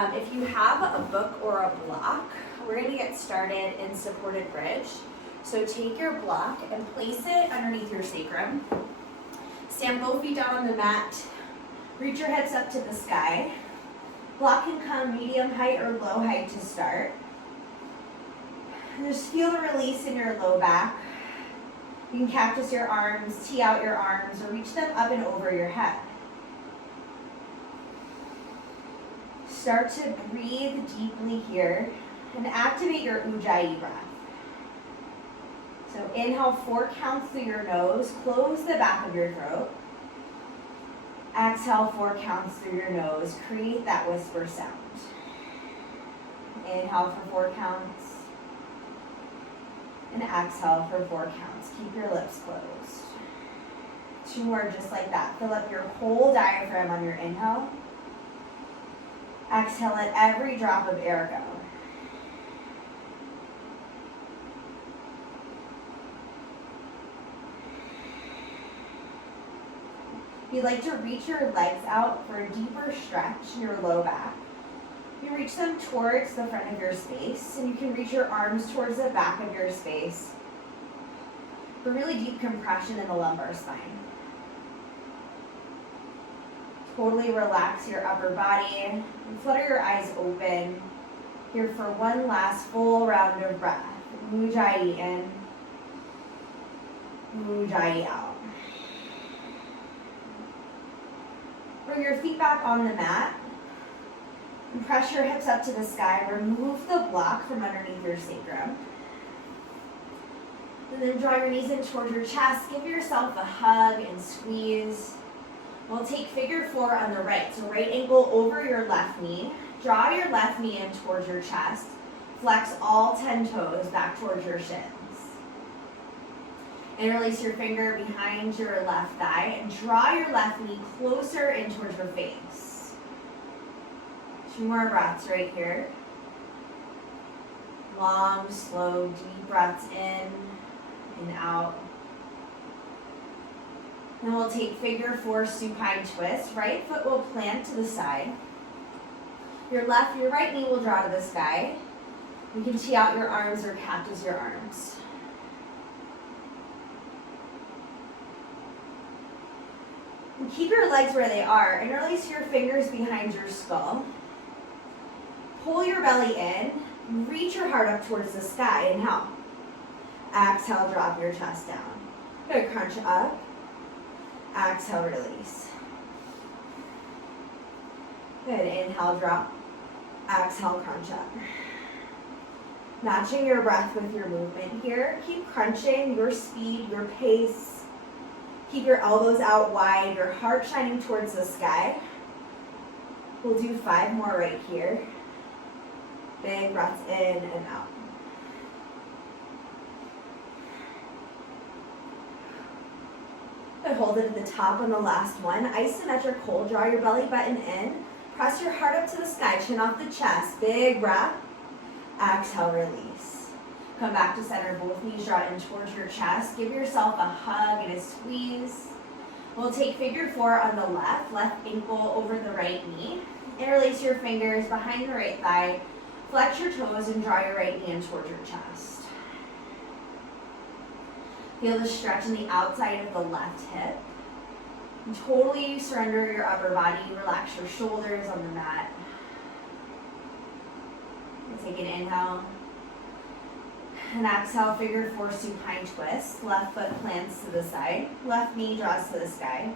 If you have a book or a block, we're going to get started in supported bridge. So take your block and place it underneath your sacrum. Stand both feet down on the mat. Reach your hips up to the sky. Block can come medium height or low height to start. And just feel the release in your low back. You can cactus your arms, tee out your arms, or reach them up and over your head. Start to breathe deeply here and activate your Ujjayi breath. So inhale 4 counts through your nose, close the back of your throat. Exhale 4 counts through your nose, create that whisper sound. Inhale for 4 counts. And exhale for 4 counts. Keep your lips closed. 2 more just like that. Fill up your whole diaphragm on your inhale. Exhale, let every drop of air go. If you'd like to reach your legs out for a deeper stretch in your low back, you reach them towards the front of your space, and you can reach your arms towards the back of your space for really deep compression in the lumbar spine. Totally relax your upper body and flutter your eyes open here for one last full round of breath. Ujjayi in, Ujjayi out. Bring your feet back on the mat and press your hips up to the sky. Remove the block from underneath your sacrum. And then draw your knees in towards your chest. Give yourself a hug and squeeze. We'll take figure 4 on the right. So right ankle over your left knee. Draw your left knee in towards your chest. Flex all 10 toes back towards your shins. Interlace your finger behind your left thigh and draw your left knee closer in towards your face. 2 more breaths right here. Long, slow, deep breaths in and out. Then we'll take figure 4 supine twist. Right foot will plant to the side. Your right knee will draw to the sky. You can tee out your arms or cactus your arms. And keep your legs where they are. Interlace your fingers behind your skull. Pull your belly in. Reach your heart up towards the sky. Inhale. Exhale, drop your chest down. Good, crunch up. Exhale, release. Good, inhale, drop. Exhale, crunch up. Matching your breath with your movement here. Keep crunching, your speed, your pace. Keep your elbows out wide, your heart shining towards the sky. We'll do 5 more right here. Big breaths in and out. Good, hold it at the top on the last one. Isometric hold, draw your belly button in. Press your heart up to the sky, chin off the chest. Big breath. Exhale, release. Come back to center, both knees draw in towards your chest. Give yourself a hug and a squeeze. We'll take figure 4 on the left ankle over the right knee. Interlace your fingers behind the right thigh. Flex your toes and draw your right knee in towards your chest. Feel the stretch in the outside of the left hip. And totally surrender your upper body. Relax your shoulders on the mat. And take an inhale. And exhale, figure 4 supine twist. Left foot plants to the side. Left knee draws to the sky.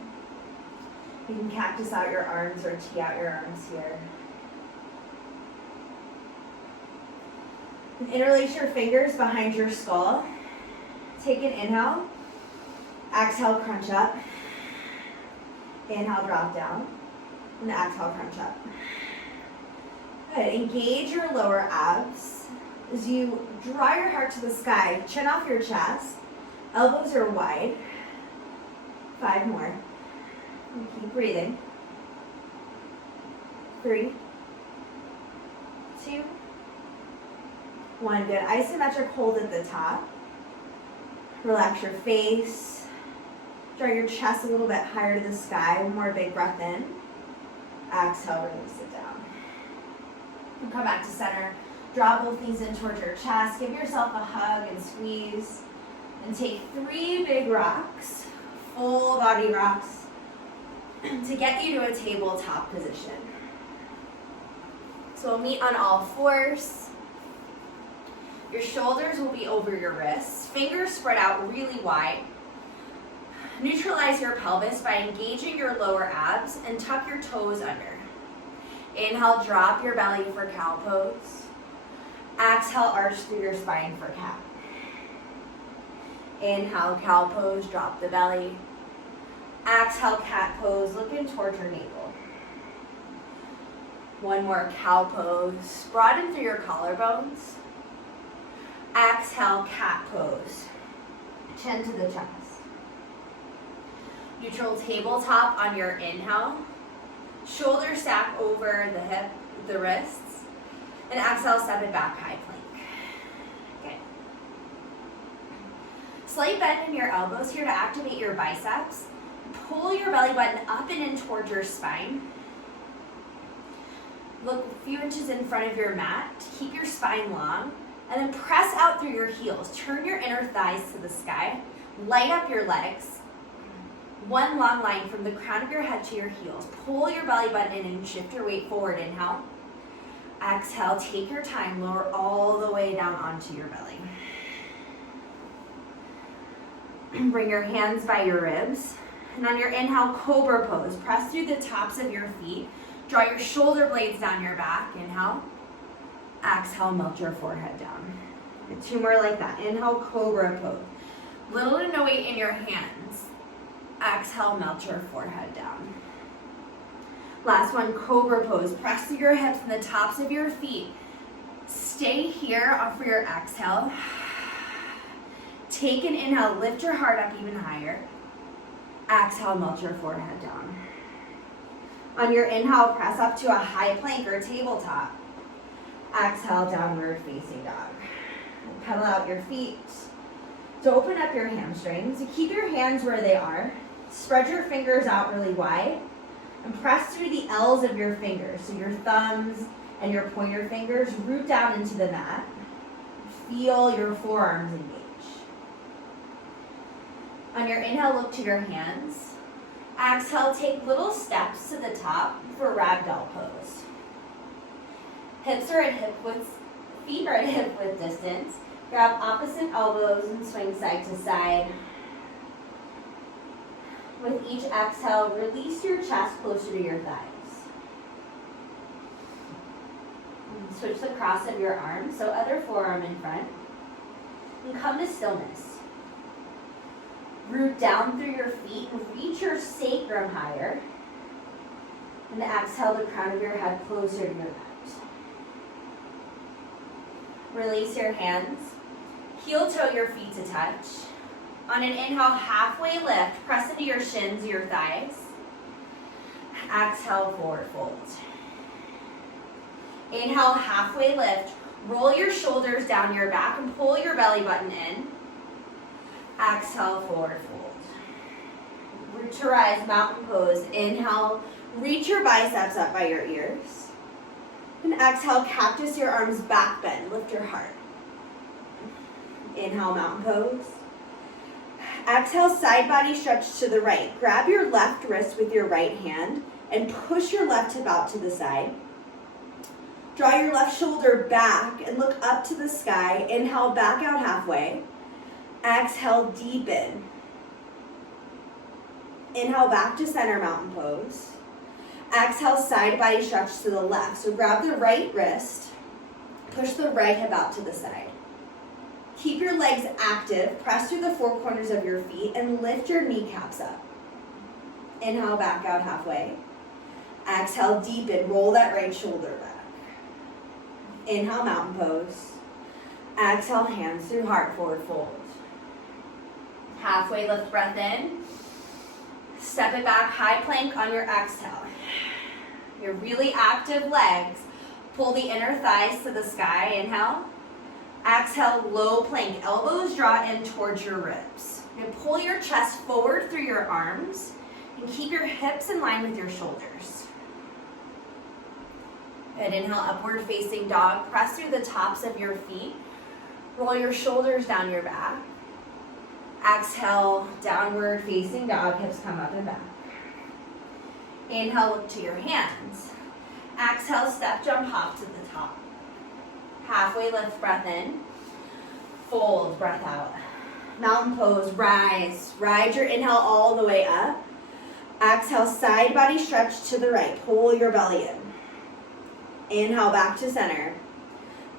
You can cactus out your arms or tee out your arms here. And interlace your fingers behind your skull. Take an inhale. Exhale, crunch up. Inhale, drop down. And exhale, crunch up. Good. Engage your lower abs. As you draw your heart to the sky, chin off your chest. Elbows are wide. 5 more. And keep breathing. 3, 2, 1. Good. Isometric hold at the top. Relax your face. Draw your chest a little bit higher to the sky. 1 more big breath in. Exhale, release it down. And come back to center. Draw both knees in towards your chest. Give yourself a hug and squeeze. And take 3 big rocks, full body rocks, to get you to a tabletop position. So we'll meet on all fours. Your shoulders will be over your wrists. Fingers spread out really wide. Neutralize your pelvis by engaging your lower abs and tuck your toes under. Inhale, drop your belly for cow pose. Exhale, arch through your spine for cat. Inhale, cow pose, drop the belly. Exhale, cat pose, looking towards your navel. One more cow pose. Broaden through your collarbones. Exhale, cat pose. Chin to the chest. Neutral tabletop on your inhale. Shoulders stack over the hip, the wrists. And exhale, step it back, high plank. Okay. Slight bend in your elbows here to activate your biceps. Pull your belly button up and in towards your spine. Look a few inches in front of your mat. Keep your spine long. And then press out through your heels. Turn your inner thighs to the sky. Light up your legs. One long line from the crown of your head to your heels. Pull your belly button in and shift your weight forward. Inhale. Exhale, take your time. Lower all the way down onto your belly. Bring your hands by your ribs. And on your inhale, cobra pose. Press through the tops of your feet. Draw your shoulder blades down your back. Inhale. Exhale, melt your forehead down. And 2 more like that. Inhale, cobra pose. Little to no weight in your hands. Exhale, melt your forehead down. Last one, cobra pose. Press through your hips and the tops of your feet. Stay here for your exhale. Take an inhale, lift your heart up even higher. Exhale, melt your forehead down. On your inhale, press up to a high plank or tabletop. Exhale, downward facing dog. Pedal out your feet. So open up your hamstrings. You keep your hands where they are. Spread your fingers out really wide. And press through the L's of your fingers. So your thumbs and your pointer fingers root down into the mat. Feel your forearms engage. On your inhale, look to your hands. Exhale, take little steps to the top for ragdoll pose. Hips are at hip width, feet are at hip width distance. Grab opposite elbows and swing side to side. With each exhale, release your chest closer to your thighs. And switch the cross of your arms, so other forearm in front. And come to stillness. Root down through your feet and reach your sacrum higher. And exhale the crown of your head closer to your mat. Release your hands. Heel toe your feet to touch. On an inhale, halfway lift. Press into your shins, your thighs. Exhale, forward fold. Inhale, halfway lift. Roll your shoulders down your back and pull your belly button in. Exhale, forward fold. Root to rise, mountain pose. Inhale, reach your biceps up by your ears. And exhale, cactus your arms back bend. Lift your heart. Inhale, mountain pose. Exhale, side body stretch to the right. Grab your left wrist with your right hand and push your left hip out to the side. Draw your left shoulder back and look up to the sky. Inhale, back out halfway. Exhale, deepen. Inhale, back to center, mountain pose. Exhale, side body stretch to the left. So grab the right wrist, push the right hip out to the side. Keep your legs active, press through the 4 corners of your feet, and lift your kneecaps up. Inhale, back out halfway. Exhale, deepen, roll that right shoulder back. Inhale, mountain pose. Exhale, hands through heart, forward fold. Halfway lift, breath in. Step it back, high plank on your exhale. Your really active legs. Pull the inner thighs to the sky. Inhale. Exhale, low plank. Elbows draw in towards your ribs. And pull your chest forward through your arms. And keep your hips in line with your shoulders. Good, inhale, upward facing dog. Press through the tops of your feet. Roll your shoulders down your back. Exhale, downward facing dog, hips come up and back. Inhale, look to your hands. Exhale, step, jump, hop to the top. Halfway lift, breath in. Fold, breath out. Mountain pose, rise. Ride your inhale all the way up. Exhale, side body stretch to the right. Pull your belly in. Inhale, back to center.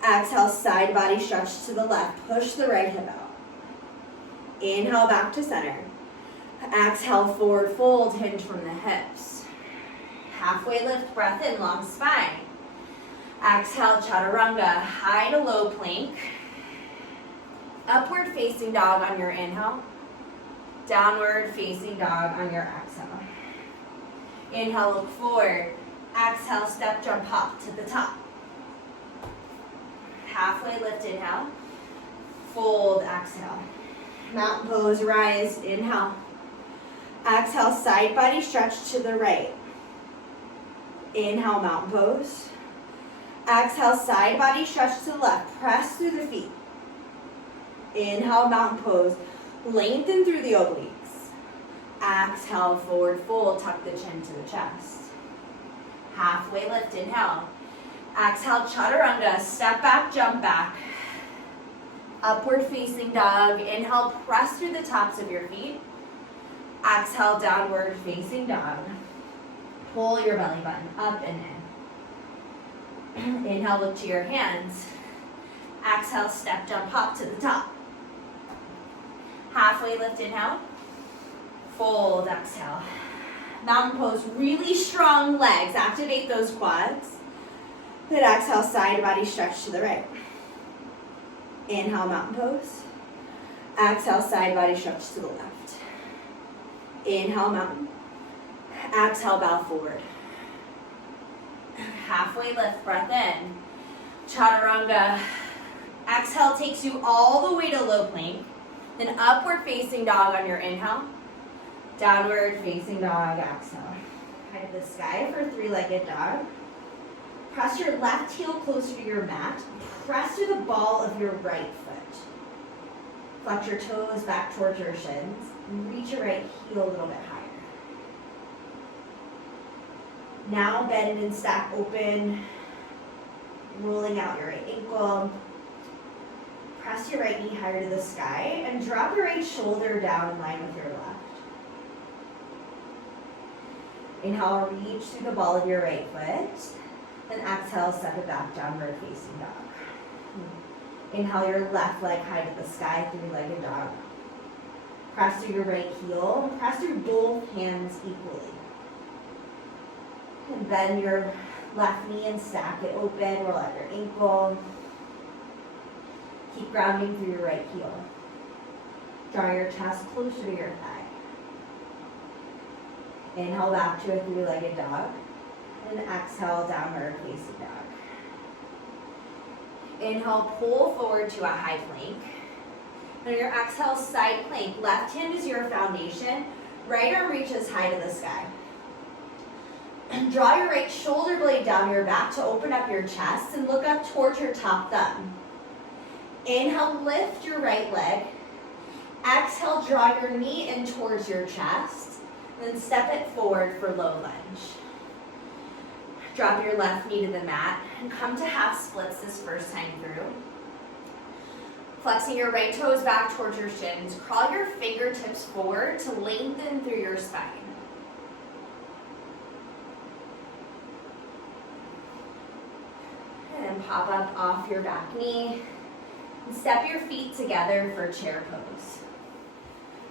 Exhale, side body stretch to the left. Push the right hip out. Inhale, back to center. Exhale, forward fold, hinge from the hips. Halfway lift, breath in, long spine. Exhale, chaturanga, high to low plank. Upward facing dog on your inhale. Downward facing dog on your exhale. Inhale, look forward. Exhale, step, jump, hop to the top. Halfway lift, inhale. Fold, exhale. Mountain pose, rise, inhale. Exhale, side body stretch to the right. Inhale, mountain pose. Exhale, side body stretch to the left. Press through the feet. Inhale, mountain pose. Lengthen through the obliques. Exhale, forward fold, tuck the chin to the chest. Halfway lift, inhale. Exhale, chaturanga, step back, jump back. Upward facing dog. Inhale, press through the tops of your feet. Exhale, downward facing dog. Pull your belly button up and in. Inhale, look to your hands. Exhale, step, jump, hop to the top. Halfway lift, inhale. Fold, exhale. Mountain pose, really strong legs. Activate those quads. Then exhale, side body stretch to the right. Inhale, mountain pose. Exhale, side body stretch to the left. Inhale, mountain. Exhale, bow forward. Halfway lift, breath in. Chaturanga. Exhale takes you all the way to low plank. Then upward facing dog on your inhale. Downward facing dog, exhale. High to the sky for three-legged dog. Press your left heel closer to your mat. Press through the ball of your right foot. Flex your toes back towards your shins. And reach your right heel a little bit higher. Now bend and stack open. Rolling out your right ankle. Press your right knee higher to the sky and drop your right shoulder down in line with your left. Inhale, reach through the ball of your right foot. Then exhale, step it back, downward facing dog. Inhale your left leg high to the sky, three-legged dog. Press through your right heel. Press through both hands equally. And bend your left knee and stack it open. Roll out your ankle. Keep grounding through your right heel. Draw your chest closer to your thigh. Inhale back to a three-legged dog. And exhale, downward facing dog. Inhale, pull forward to a high plank. On your exhale, side plank. Left hand is your foundation. Right arm reaches high to the sky. And draw your right shoulder blade down your back to open up your chest and look up towards your top thumb. Inhale, lift your right leg. Exhale, draw your knee in towards your chest. Then step it forward for low lunge. Drop your left knee to the mat and come to half splits this first time through. Flexing your right toes back towards your shins. Crawl your fingertips forward to lengthen through your spine. And then pop up off your back knee. And step your feet together for chair pose.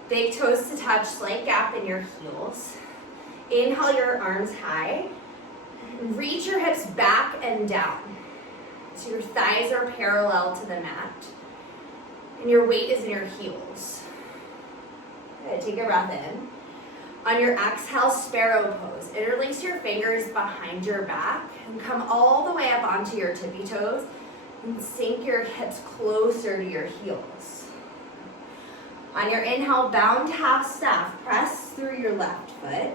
Big toes to touch, slight gap in your heels. Inhale your arms high. Reach your hips back and down. So your thighs are parallel to the mat. And your weight is in your heels. Good, take a breath in. On your exhale, sparrow pose. Interlace your fingers behind your back and come all the way up onto your tippy toes and sink your hips closer to your heels. On your inhale, bound half staff, press through your left foot.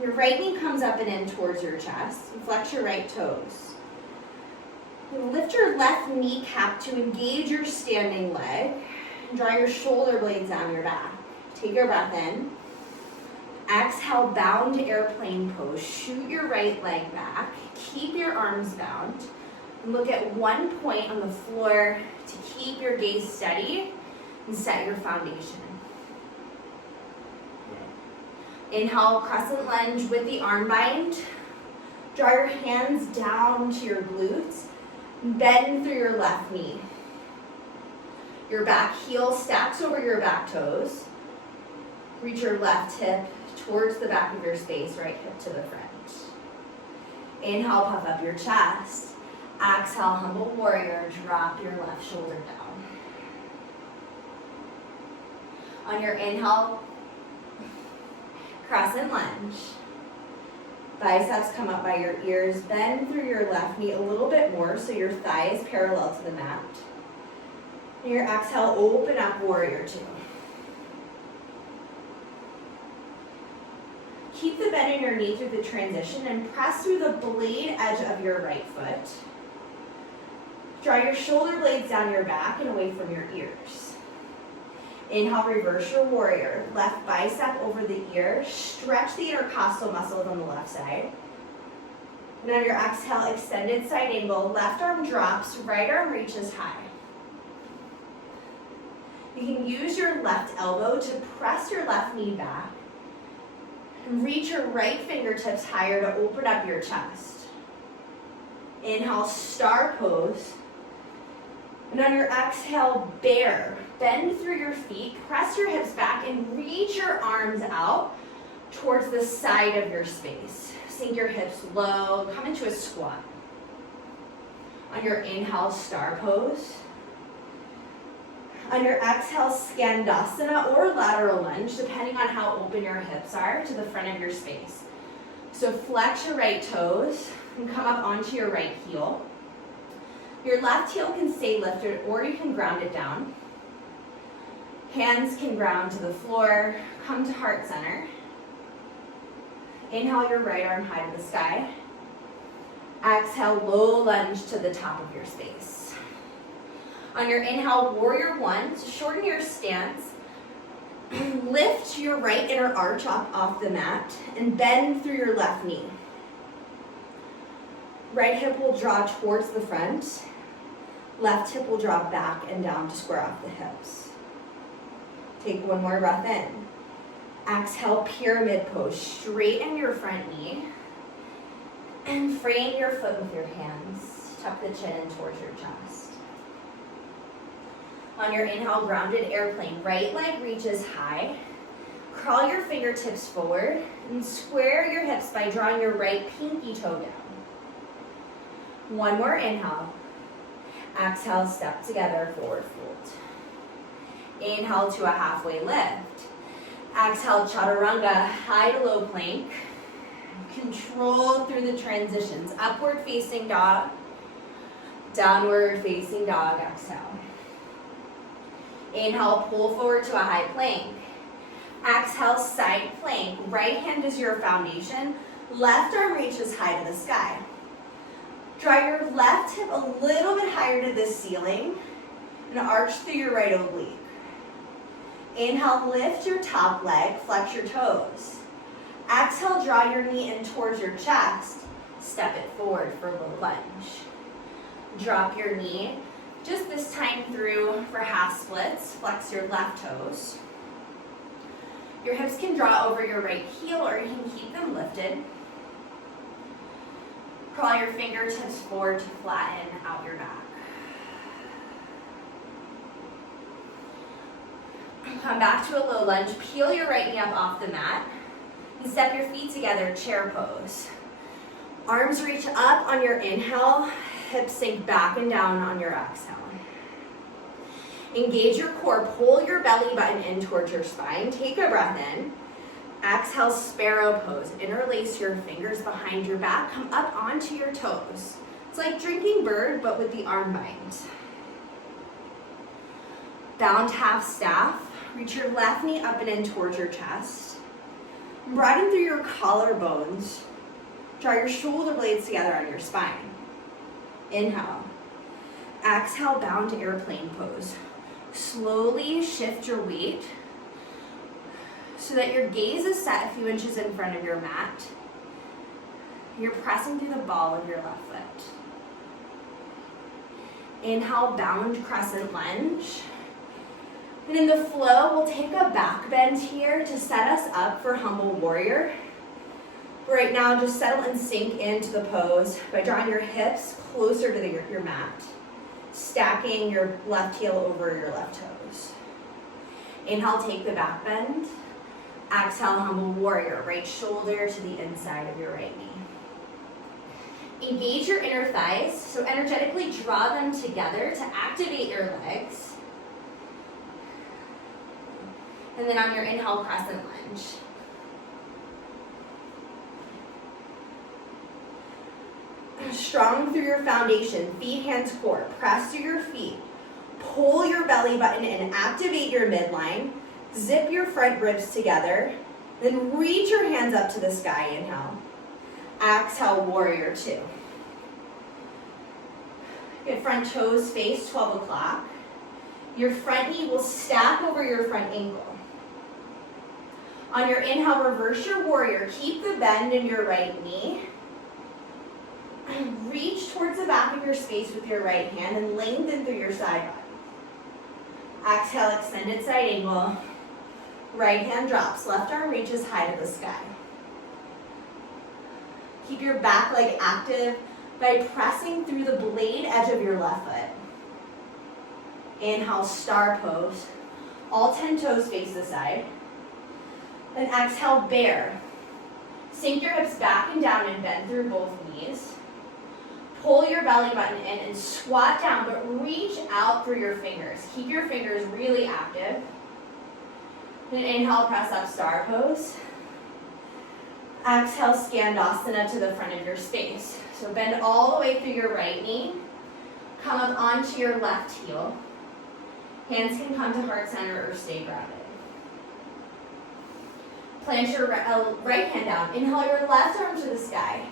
Your right knee comes up and in towards your chest. And flex your right toes. Lift your left kneecap to engage your standing leg. Draw your shoulder blades down your back. Take your breath in. Exhale, bound airplane pose. Shoot your right leg back. Keep your arms bound. Look at one point on the floor to keep your gaze steady and set your foundation. Inhale, crescent lunge with the arm bind. Draw your hands down to your glutes. Bend through your left knee. Your back heel stacks over your back toes. Reach your left hip towards the back of your space, right hip to the front. Inhale, puff up your chest. Exhale, humble warrior, drop your left shoulder down. On your inhale, crescent lunge. Biceps come up by your ears. Bend through your left knee a little bit more so your thigh is parallel to the mat. And your exhale, open up warrior two. Keep the bend in your knee through the transition and press through the blade edge of your right foot. Draw your shoulder blades down your back and away from your ears. Inhale, reverse your warrior. Left bicep over the ear. Stretch the intercostal muscles on the left side. And on your exhale, extended side angle. Left arm drops, right arm reaches high. You can use your left elbow to press your left knee back. And reach your right fingertips higher to open up your chest. Inhale, star pose. And on your exhale, bear. Bend through your feet, press your hips back, and reach your arms out towards the side of your space. Sink your hips low, come into a squat. On your inhale, star pose. On your exhale, Skandasana or lateral lunge, depending on how open your hips are to the front of your space. So flex your right toes and come up onto your right heel. Your left heel can stay lifted or you can ground it down. Hands can ground to the floor. Come to heart center. Inhale your right arm high to the sky. Exhale, low lunge to the top of your space. On your inhale, warrior one, to shorten your stance, lift your right inner arch up off the mat and bend through your left knee. Right hip will draw towards the front. Left hip will drop back and down to square off the hips. Take one more breath in. Exhale, pyramid pose. Straighten your front knee and frame your foot with your hands. Tuck the chin in towards your chest. On your inhale, grounded airplane. Right leg reaches high. Crawl your fingertips forward and square your hips by drawing your right pinky toe down. One more inhale. Exhale, step together, forward fold. Inhale to a halfway lift. Exhale, chaturanga, high to low plank. Control through the transitions. Upward facing dog. Downward facing dog, exhale. Inhale, pull forward to a high plank. Exhale, side plank. Right hand is your foundation. Left arm reaches high to the sky. Draw your left hip a little bit higher to the ceiling and arch through your right oblique. Inhale, lift your top leg, flex your toes. Exhale, draw your knee in towards your chest. Step it forward for low lunge. Drop your knee, just this time through for half splits. Flex your left toes. Your hips can draw over your right heel or you can keep them lifted. Crawl your fingertips forward to flatten out your back. Come back to a low lunge. Peel your right knee up off the mat. And step your feet together, chair pose. Arms reach up on your inhale. Hips sink back and down on your exhale. Engage your core. Pull your belly button in towards your spine. Take a breath in. Exhale, sparrow pose. Interlace your fingers behind your back. Come up onto your toes. It's like drinking bird, but with the arm bind. Bound half staff. Reach your left knee up and in towards your chest. Broaden through your collarbones. Draw your shoulder blades together on your spine. Inhale. Exhale, bound airplane pose. Slowly shift your weight so that your gaze is set a few inches in front of your mat. You're pressing through the ball of your left foot. Inhale, bound crescent lunge. And in the flow, we'll take a back bend here to set us up for humble warrior. Right now, just settle and sink into the pose by drawing your hips closer to your mat, stacking your left heel over your left toes. Inhale, take the back bend. Exhale, humble warrior, right shoulder to the inside of your right knee. Engage your inner thighs, so energetically draw them together to activate your legs. And then on your inhale, crescent lunge. Strong through your foundation, feet, hands, core. Press through your feet. Pull your belly button and activate your midline. Zip your front ribs together. Then reach your hands up to the sky. Inhale. Exhale, warrior two. Get front toes face 12 o'clock. Your front knee will stack over your front ankle. On your inhale, reverse your warrior. Keep the bend in your right knee. Reach towards the back of your space with your right hand and lengthen through your side body. Exhale, extended side angle. Right hand drops. Left arm reaches high to the sky. Keep your back leg active by pressing through the blade edge of your left foot. Inhale, star pose. All 10 toes face the side. Then exhale, bear. Sink your hips back and down and bend through both knees. Pull your belly button in and squat down, but reach out through your fingers. Keep your fingers really active. Then inhale, press up, star pose. Exhale, Skandasana to the front of your space. So bend all the way through your right knee. Come up onto your left heel. Hands can come to heart center or stay grounded. Plant your right hand down. Inhale your left arm to the sky.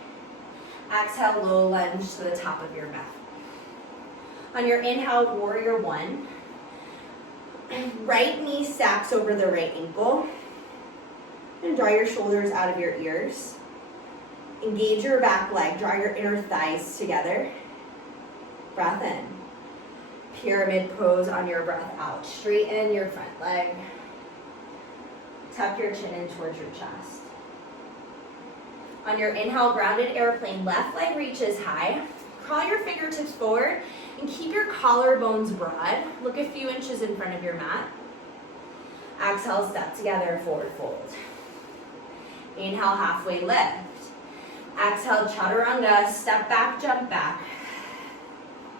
Exhale, low lunge to the top of your mat. On your inhale, warrior one. Right knee stacks over the right ankle. And draw your shoulders out of your ears. Engage your back leg. Draw your inner thighs together. Breath in. Pyramid pose on your breath out. Straighten your front leg. Tuck your chin in towards your chest. On your inhale, grounded airplane, left leg reaches high. Crawl your fingertips forward and keep your collarbones broad. Look a few inches in front of your mat. Exhale, step together, forward fold. Inhale, halfway lift. Exhale, chaturanga, step back, jump back.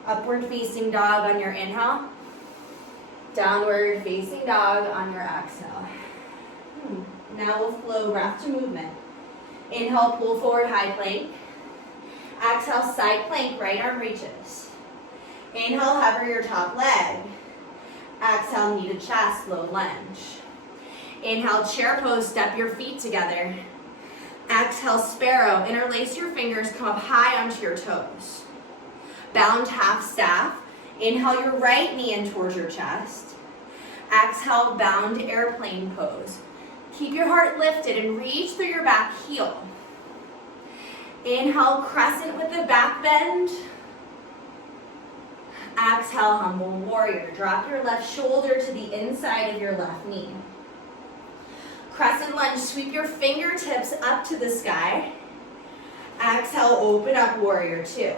Upward facing dog on your inhale. Downward facing dog on your exhale. Now we'll flow breath to movement. Inhale, pull forward, high plank. Exhale, side plank, right arm reaches. Inhale, hover your top leg. Exhale, knee to chest, low lunge. Inhale, chair pose, step your feet together. Exhale, sparrow, interlace your fingers, come up high onto your toes. Bound half staff. Inhale your right knee in towards your chest. Exhale, bound airplane pose. Keep your heart lifted and reach through your back heel. Inhale, crescent with the back bend. Exhale, humble warrior. Drop your left shoulder to the inside of your left knee. Crescent lunge, sweep your fingertips up to the sky. Exhale, open up, warrior two.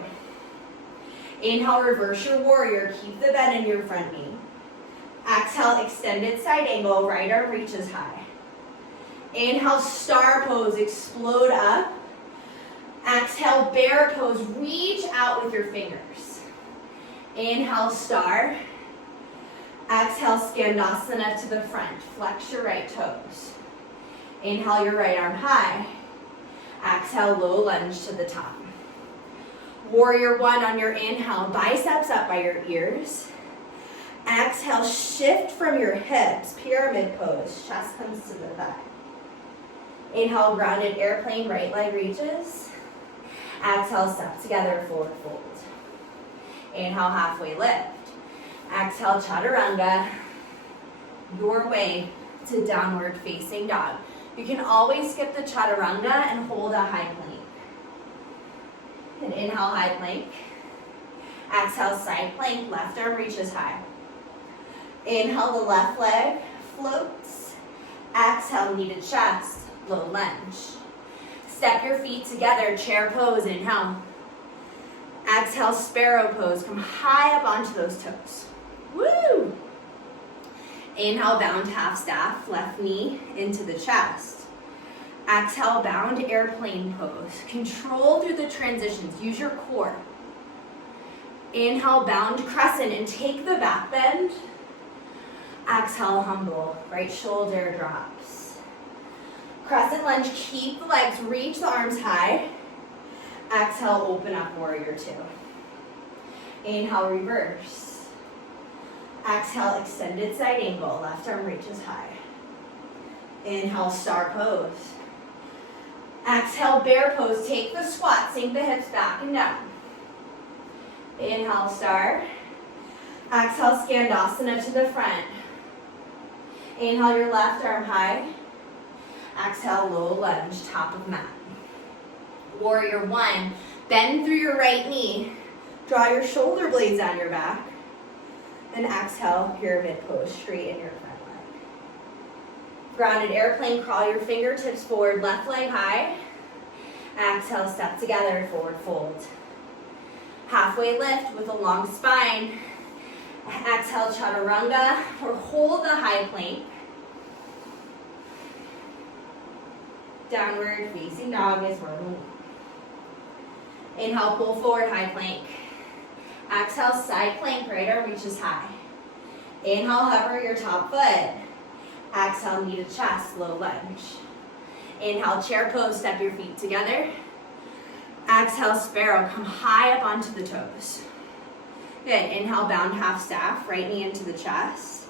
Inhale, reverse your warrior. Keep the bend in your front knee. Exhale, extended side angle, right arm reaches high. Inhale, star pose, explode up. Exhale, bear pose, reach out with your fingers. Inhale, star. Exhale, Skandasana to the front. Flex your right toes. Inhale your right arm high. Exhale, low lunge to the top. Warrior one on your inhale, biceps up by your ears. Exhale, shift from your hips, pyramid pose, chest comes to the thigh. Inhale, grounded airplane, right leg reaches. Exhale, step together, forward fold. Inhale, halfway lift. Exhale, chaturanga, your way to downward facing dog. You can always skip the chaturanga and hold a high plank. And inhale, high plank. Exhale, side plank, left arm reaches high. Inhale, the left leg floats. Exhale, knee to chest, low lunge. Step your feet together, chair pose, inhale. Exhale, sparrow pose, come high up onto those toes. Woo! Inhale, bound half staff, left knee into the chest. Exhale, bound airplane pose. Control through the transitions, use your core. Inhale, bound crescent and take the back bend. Exhale, humble, right shoulder drops. Crescent lunge, keep the legs, reach the arms high. Exhale, open up, warrior two. Inhale, reverse. Exhale, extended side angle, left arm reaches high. Inhale, star pose. Exhale, bear pose, take the squat, sink the hips back and down. Inhale, star. Exhale, skandasana to the front. Inhale, your left arm high. Exhale, low lunge, top of mat. Warrior one, bend through your right knee. Draw your shoulder blades down your back. Then exhale, pyramid pose, straighten your front leg. Grounded airplane, crawl your fingertips forward, left leg high. Exhale, step together, forward fold. Halfway lift with a long spine. Exhale, chaturanga, or hold the high plank. Downward facing dog is where we want. Inhale, pull forward, high plank. Exhale, side plank, right arm reaches high. Inhale, hover your top foot. Exhale, knee to chest, low lunge. Inhale, chair pose, step your feet together. Exhale, sparrow, come high up onto the toes. Good, inhale, bound half staff, right knee into the chest.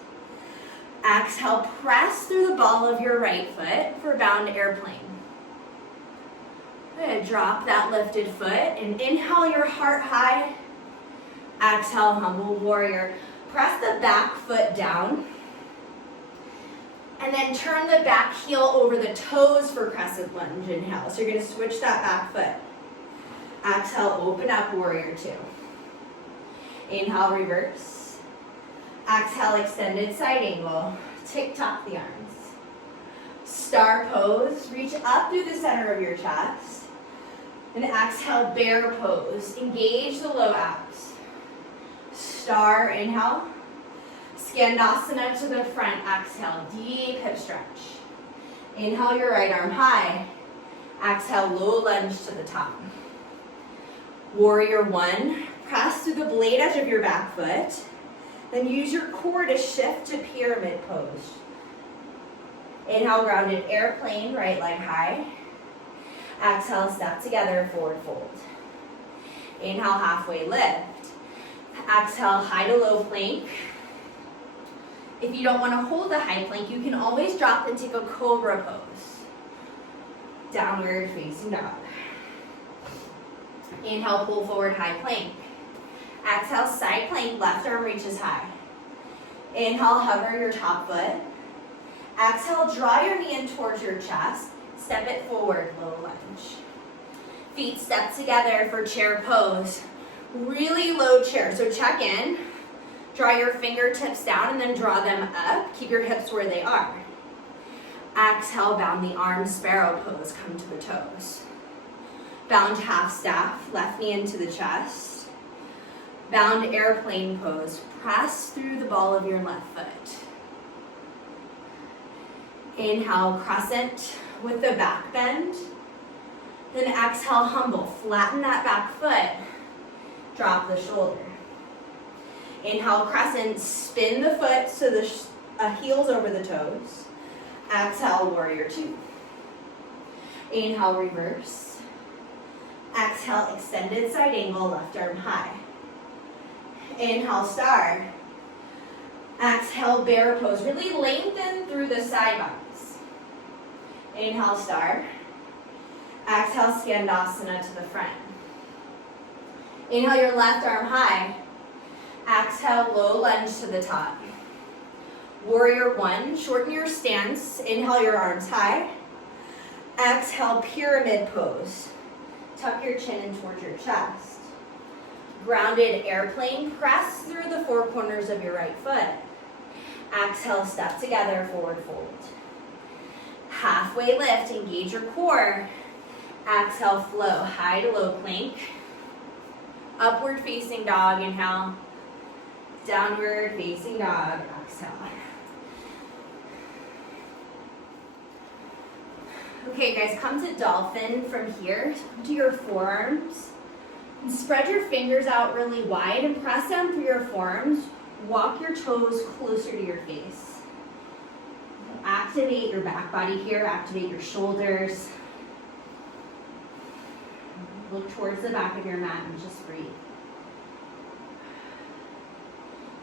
Exhale, press through the ball of your right foot for bound airplane. Good, drop that lifted foot and inhale your heart high. Exhale, humble warrior. Press the back foot down. And then turn the back heel over the toes for crescent lunge, inhale. So you're gonna switch that back foot. Exhale, open up, warrior two. Inhale, reverse. Exhale, extended side angle. Tick-tock the arms. Star pose, reach up through the center of your chest. And exhale, bear pose. Engage the low abs. Star, inhale. Skandasana to the front, exhale, deep hip stretch. Inhale your right arm high. Exhale, low lunge to the top. Warrior one, press through the blade edge of your back foot. Then use your core to shift to pyramid pose. Inhale, grounded airplane, right leg high. Exhale, step together, forward fold. Inhale, halfway lift. Exhale, high to low plank. If you don't want to hold the high plank, you can always drop and take a cobra pose. Downward facing dog. Inhale, pull forward, high plank. Exhale, side plank, left arm reaches high. Inhale, hover your top foot. Exhale, draw your knee in towards your chest. Step it forward, low lunge. Feet step together for chair pose. Really low chair, so check in. Draw your fingertips down and then draw them up. Keep your hips where they are. Exhale, bound the arms, sparrow pose, come to the toes. Bound half staff, left knee into the chest. Bound airplane pose, press through the ball of your left foot. Inhale, crescent with the back bend. Then exhale, humble, flatten that back foot. Drop the shoulder. Inhale, crescent, spin the foot so the heel's over the toes. Exhale, warrior two. Inhale, reverse. Exhale, extended side angle, left arm high. Inhale, star. Exhale, bear pose. Really lengthen through the side bodies. Inhale, star. Exhale, skandasana to the front. Inhale your left arm high. Exhale, low lunge to the top. Warrior one, shorten your stance. Inhale your arms high. Exhale, pyramid pose. Tuck your chin in towards your chest. Grounded airplane, press through the four corners of your right foot. Exhale, step together, forward fold. Halfway lift, engage your core. Exhale, flow, high to low plank. Upward facing dog, inhale. Downward facing dog, exhale. Okay guys, come to dolphin from here. Do your forearms. And spread your fingers out really wide and press down through your forearms. Walk your toes closer to your face. Activate your back body here, activate your shoulders. Look towards the back of your mat and just breathe.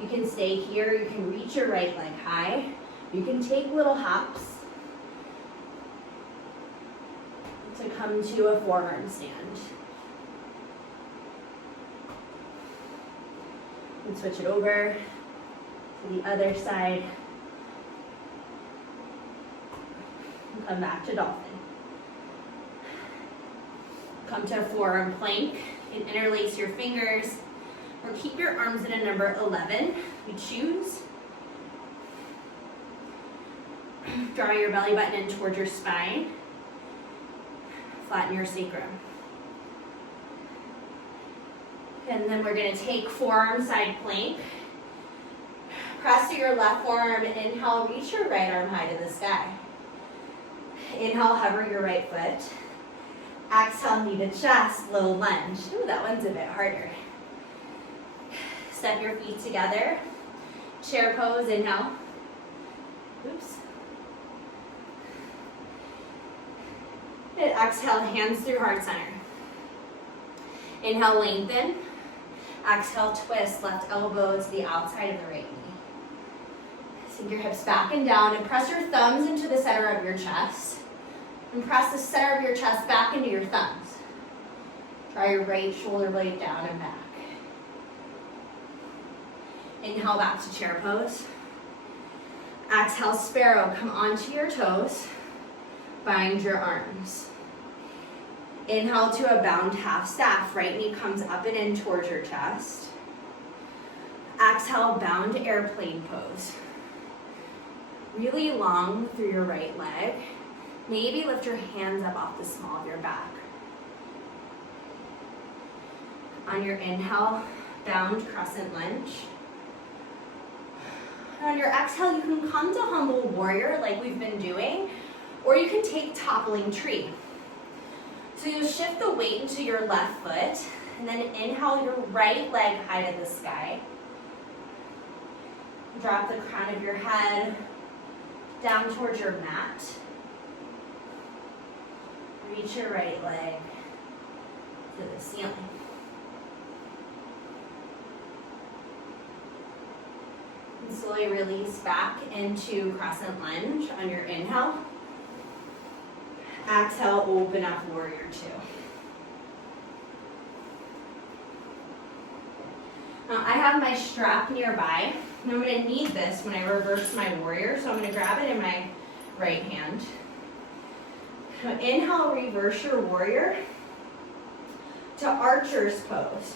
You can stay here, you can reach your right leg high. You can take little hops to come to a forearm stand. And switch it over to the other side. And come back to dolphin. Come to a forearm plank and interlace your fingers or keep your arms in a number 11. We choose. Draw your belly button in towards your spine. Flatten your sacrum. And then we're going to take forearm side plank. Press to your left forearm. Inhale, reach your right arm high to the sky. Inhale, hover your right foot. Exhale, knee to chest, low lunge. Ooh, that one's a bit harder. Step your feet together. Chair pose, inhale. Oops. And exhale, hands through heart center. Inhale, lengthen. Exhale, twist left elbow to the outside of the right knee. Sink your hips back and down and press your thumbs into the center of your chest. And press the center of your chest back into your thumbs. Draw your right shoulder blade down and back. Inhale back to chair pose. Exhale, sparrow, come onto your toes. Bind your arms. Inhale to a bound half staff. Right knee comes up and in towards your chest. Exhale, bound airplane pose. Really long through your right leg. Maybe lift your hands up off the small of your back. On your inhale, bound crescent lunge. On your exhale, you can come to humble warrior like we've been doing, or you can take toppling tree. So you shift the weight into your left foot, and then inhale your right leg high to the sky. Drop the crown of your head down towards your mat. Reach your right leg to the ceiling. And slowly release back into crescent lunge on your inhale. Exhale, open up warrior two. Now I have my strap nearby, and I'm going to need this when I reverse my warrior, so I'm going to grab it in my right hand. Now inhale, reverse your warrior to archer's pose.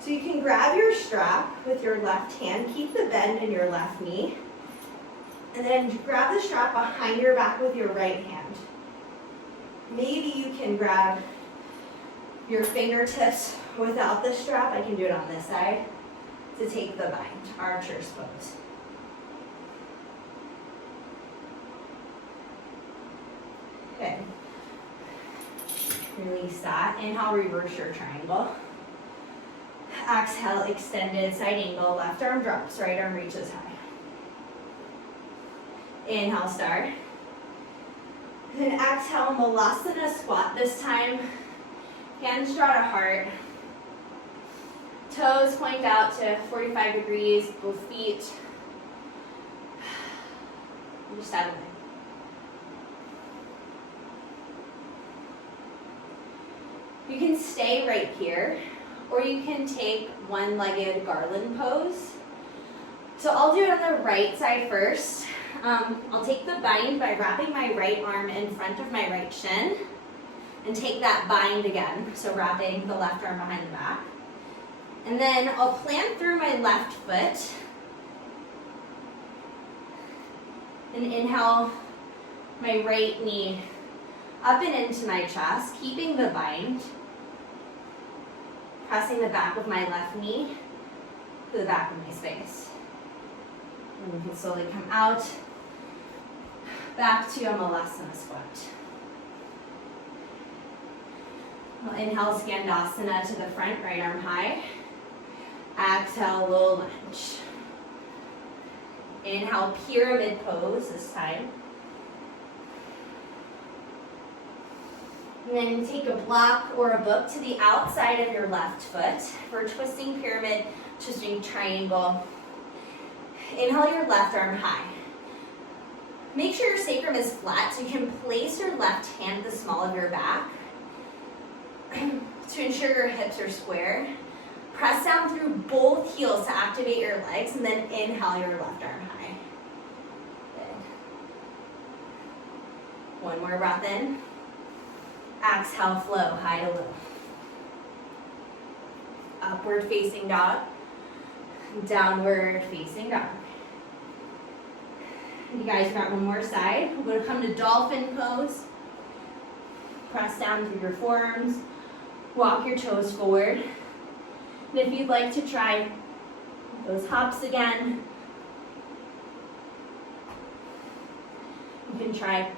So you can grab your strap with your left hand, keep the bend in your left knee, and then grab the strap behind your back with your right hand. Maybe you can grab your fingertips without the strap. I can do it on this side to take the bind, archer's pose. Good. Release that. Inhale, reverse your triangle. Exhale, extended side angle. Left arm drops, right arm reaches high. Inhale, start. And exhale, Malasana squat this time. Hands draw to heart. Toes point out to 45 degrees, both feet. Just out of it. You can stay right here, or you can take one-legged garland pose. So I'll do it on the right side first. I'll take the bind by wrapping my right arm in front of my right shin and take that bind again, so wrapping the left arm behind the back. And then I'll plant through my left foot and inhale my right knee up and into my chest, keeping the bind, pressing the back of my left knee to the back of my space. And you can slowly come out, back to a Malasana squat. We'll inhale, Skandasana to the front, right arm high. Exhale, low lunge. Inhale, pyramid pose this time. And then take a block or a book to the outside of your left foot for twisting pyramid, twisting triangle. Inhale your left arm high. Make sure your sacrum is flat so you can place your left hand at the small of your back to ensure your hips are square. Press down through both heels to activate your legs, and then inhale your left arm high. Good. One more breath in. Exhale, flow, high to low. Upward facing dog. Downward facing dog. You guys got one more side. We're going to come to dolphin pose. Press down through your forearms. Walk your toes forward. And if you'd like to try those hops again, you can try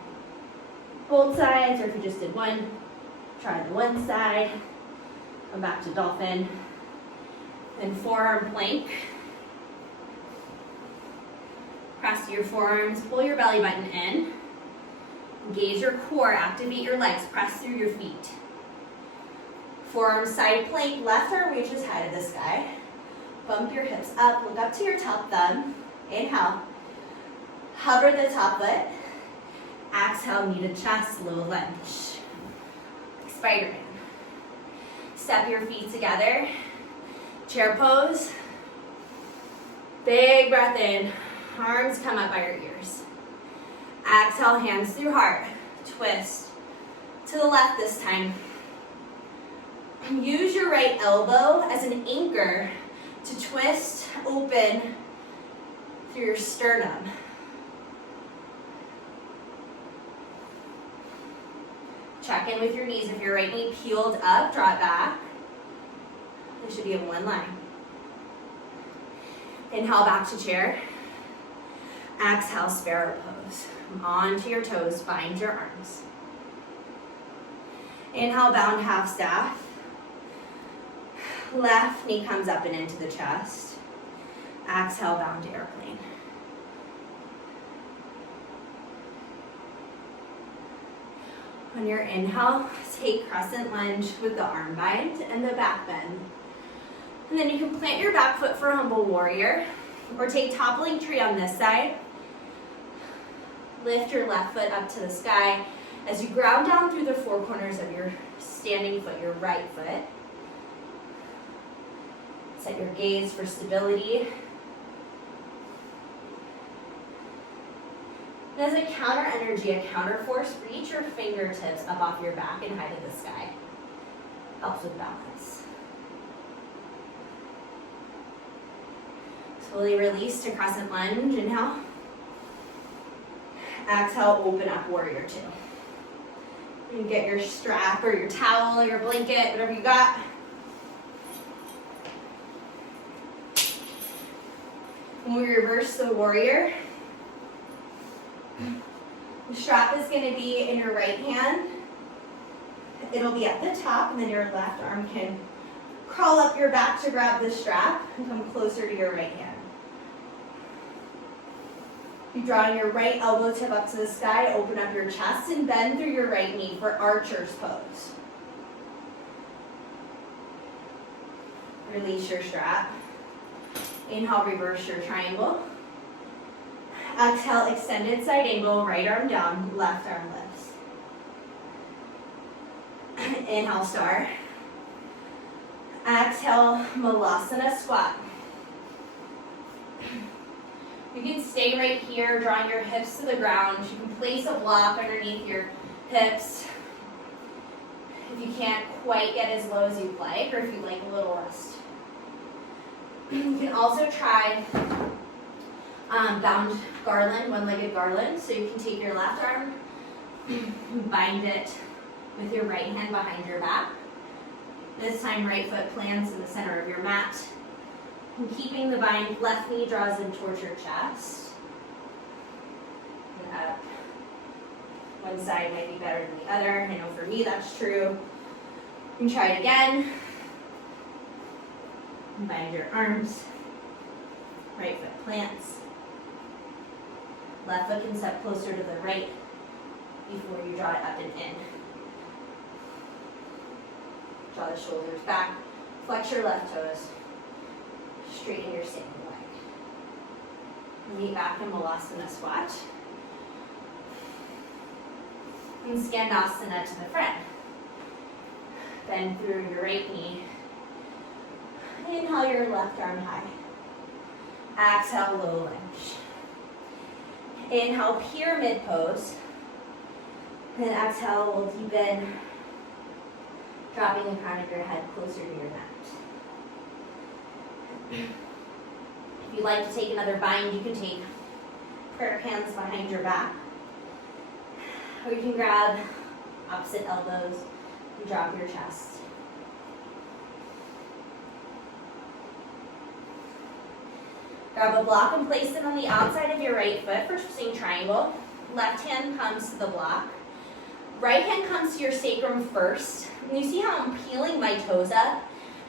both sides, or if you just did one, try the one side. Come back to dolphin. Then forearm plank. Press your forearms, pull your belly button in. Engage your core, activate your legs, press through your feet. Forearm side plank, left arm reaches high to the sky. Bump your hips up, look up to your top thumb. Inhale. Hover the top foot. Exhale, knee to chest, low lunge. Spider-Man. Step your feet together. Chair pose. Big breath in. Arms come up by your ears. Exhale, hands through heart. Twist to the left this time. Use your right elbow as an anchor to twist open through your sternum. Check in with your knees. If your right knee peeled up, draw it back. It should be in one line. Inhale, back to chair. Exhale, sparrow pose. Onto your toes, bind your arms. Inhale, bound half staff. Left knee comes up and into the chest. Exhale, bound airplane. On your inhale, take crescent lunge with the arm bind and the back bend. And then you can plant your back foot for humble warrior, or take toppling tree on this side. Lift your left foot up to the sky as you ground down through the four corners of your standing foot, your right foot. Set your gaze for stability. And as a counter energy, a counter force, reach your fingertips up off your back and high to the sky. Helps with balance. Slowly release to crescent lunge. Inhale. Exhale, open up, warrior two. You can get your strap or your towel or your blanket, whatever you got. When we reverse the warrior, the strap is going to be in your right hand. It'll be at the top, and then your left arm can crawl up your back to grab the strap and come closer to your right hand. You draw your right elbow tip up to the sky, open up your chest, and bend through your right knee for archer's pose. Release your strap. Inhale, reverse your triangle. Exhale, extended side angle, right arm down, left arm lifts. Inhale, star. Exhale, Malasana squat. You can stay right here, drawing your hips to the ground. You can place a block underneath your hips if you can't quite get as low as you'd like, or if you'd like a little rest. You can also try bound garland, one-legged garland. So you can take your left arm, bind it with your right hand behind your back. This time, right foot plants in the center of your mat. And keeping the bind, left knee draws in towards your chest. And up. One side might be better than the other. I know for me that's true. You can try it again. Bind your arms. Right foot plants. Left foot can step closer to the right before you draw it up and in. Draw the shoulders back. Flex your left toes. Straighten your standing leg. Meet back in Malasana squat. And Skandasana to the front. Bend through your right knee. Inhale your left arm high. Exhale, low lunge. Inhale, pyramid pose. And exhale, we'll deepen, dropping the crown of your head closer to your mat. If you'd like to take another bind, you can take prayer hands behind your back. Or you can grab opposite elbows and drop your chest. Grab a block and place it on the outside of your right foot for twisting triangle. Left hand comes to the block. Right hand comes to your sacrum first. And you see how I'm peeling my toes up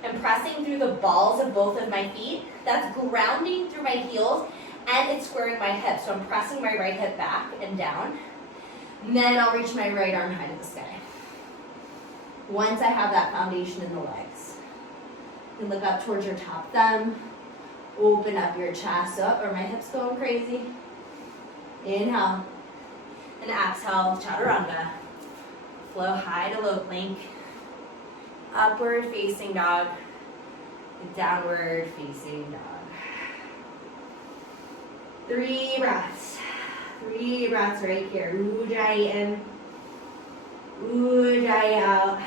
and pressing through the balls of both of my feet? That's grounding through my heels and it's squaring my hips. So I'm pressing my right hip back and down. And then I'll reach my right arm high to the sky. Once I have that foundation in the legs, you look up towards your top thumb. Open up your chest up. Are my hips going crazy? Inhale. And exhale, chaturanga. Flow high to low plank. Upward facing dog. Downward facing dog. 3 breaths. 3 breaths right here. Ujjayi in. Ujjayi out.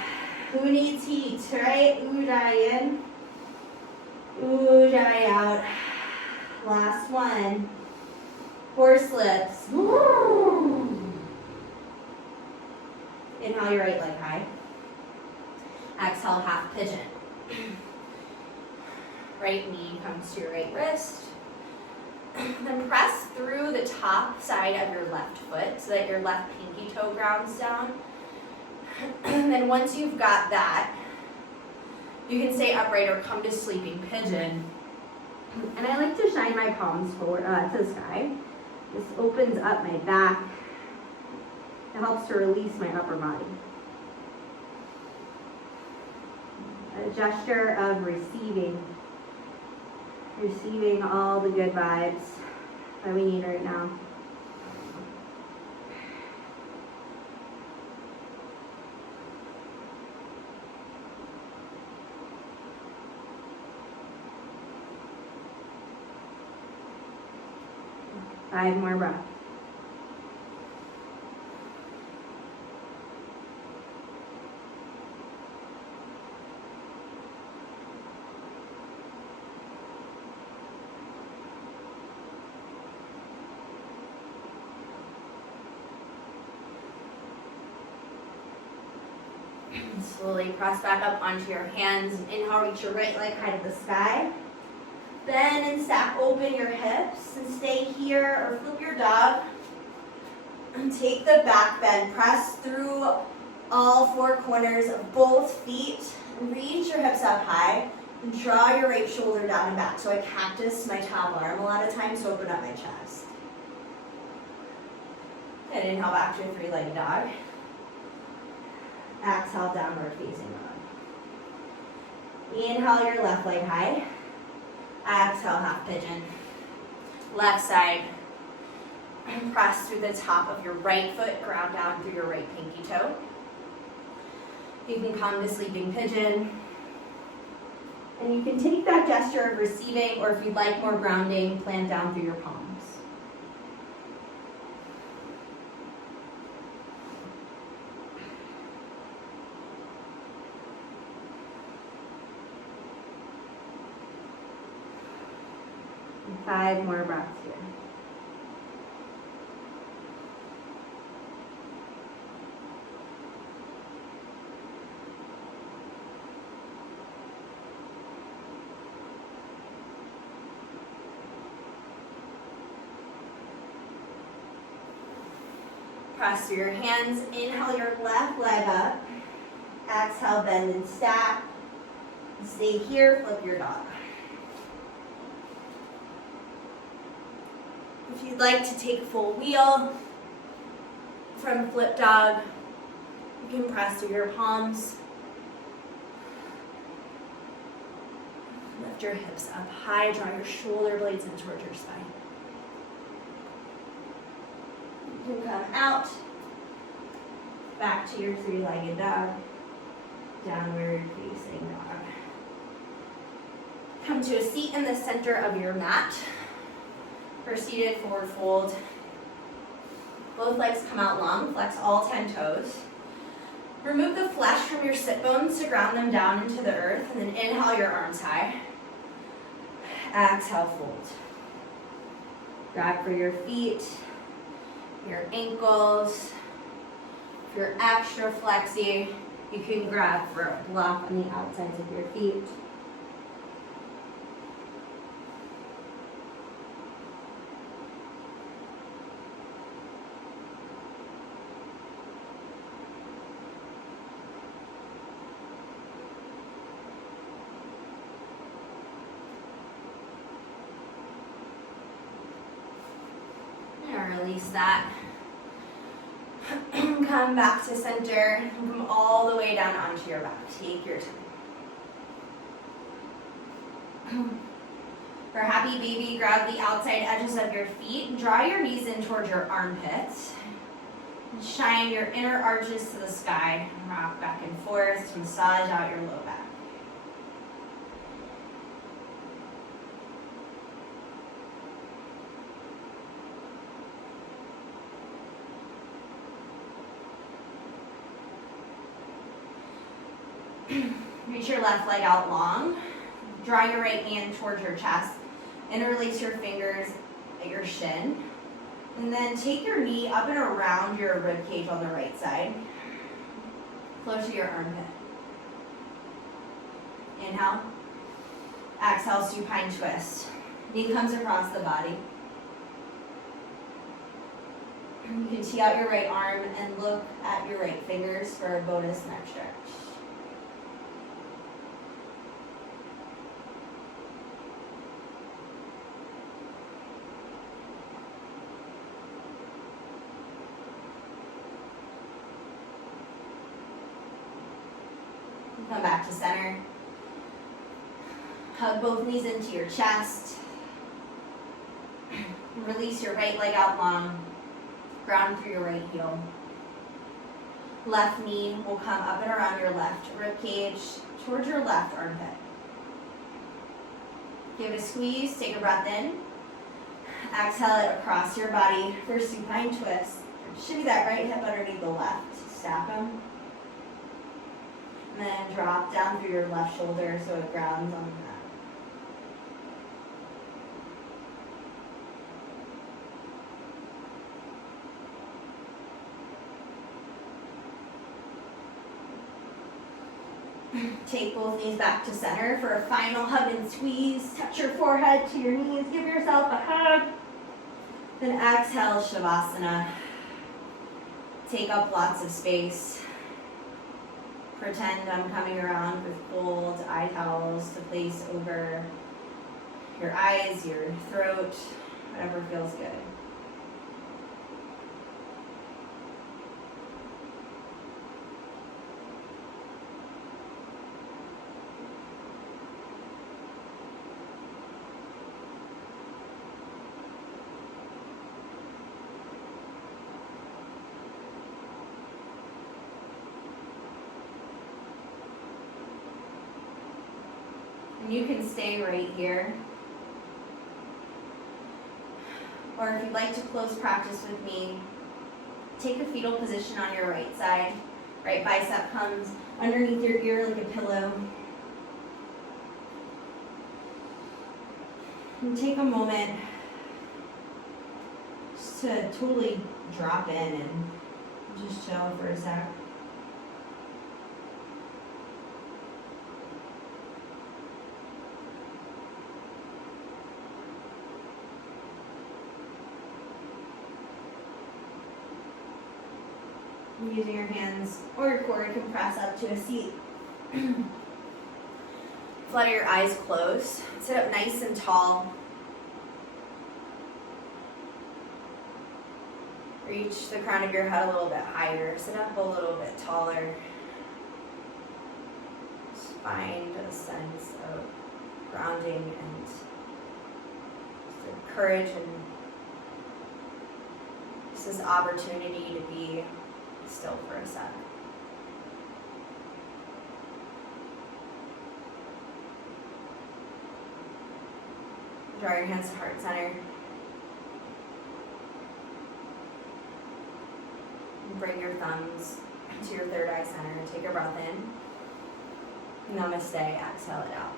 Who needs heat, right? Ujjayi in. Ujjayi out. Last one. Horse lips. Inhale your right leg high. Exhale, half pigeon. Right knee comes to your right wrist. Then press through the top side of your left foot so that your left pinky toe grounds down. And then once you've got that, you can stay upright or come to sleeping pigeon. And I like to shine my palms forward to the sky. This opens up my back. It helps to release my upper body. A gesture of receiving. Receiving all the good vibes that we need right now. Five more breaths. Slowly press back up onto your hands. Inhale, reach your right leg high to the sky. Bend and stack open your hips and stay here or flip your dog. And take the back bend. Press through all 4 corners of both feet. And reach your hips up high. And draw your right shoulder down and back. So I cactus my top arm a lot of times to open up my chest. And inhale back to a 3-legged dog. Exhale, downward facing dog. Inhale your left leg high. Exhale, half pigeon. Left side. And press through the top of your right foot, ground down through your right pinky toe. You can come to sleeping pigeon. And you can take that gesture of receiving, or if you'd like more grounding, plant down through your palms. And 5 more breaths here. Press through your hands. Inhale your left leg up. Exhale, bend and stack. Stay here, flip your dog. If you'd like to take full wheel from flip dog, you can press through your palms. Lift your hips up high, draw your shoulder blades in towards your spine. You can come out, back to your 3-legged dog, downward facing dog. Come to a seat in the center of your mat. For seated forward fold. Both legs come out long, flex all 10 toes. Remove the flesh from your sit bones to ground them down into the earth, and then inhale your arms high. Exhale, fold. Grab for your feet, your ankles. If you're extra flexy, you can grab for a block on the outsides of your feet. Release that. Come back to center and come all the way down onto your back. Take your time. For happy baby, grab the outside edges of your feet. Draw your knees in towards your armpits. Shine your inner arches to the sky. Rock back and forth to massage out your low back. Reach your left leg out long. Draw your right hand towards your chest. Interlace your fingers at your shin. And then take your knee up and around your rib cage on the right side. Close to your armpit. Inhale. Exhale, supine twist. Knee comes across the body. You can tee out your right arm and look at your right fingers for a bonus neck stretch. Come back to center. Hug both knees into your chest. Release your right leg out long. Ground through your right heel. Left knee will come up and around your left rib cage towards your left armpit. Give it a squeeze. Take a breath in. Exhale it across your body for supine twist. Shimmy that right hip underneath the left. Stack them. And then drop down through your left shoulder so it grounds on the mat. Take both knees back to center for a final hug and squeeze. Touch your forehead to your knees. Give yourself a hug. Then exhale, Shavasana. Take up lots of space. Pretend I'm coming around with cold eye towels to place over your eyes, your throat, whatever feels good. And you can stay right here. Or if you'd like to close practice with me, take a fetal position on your right side. Right bicep comes underneath your ear like a pillow. And take a moment just to totally drop in and just chill for a sec. Using your hands or your core, you can press up to a seat. Flutter your eyes closed. Sit up nice and tall. Reach the crown of your head a little bit higher. Sit up a little bit taller. Just find a sense of grounding and courage, and this is opportunity to be still for a sec. Draw your hands to heart center. And bring your thumbs to your third eye center. Take a breath in. Namaste. Exhale it out.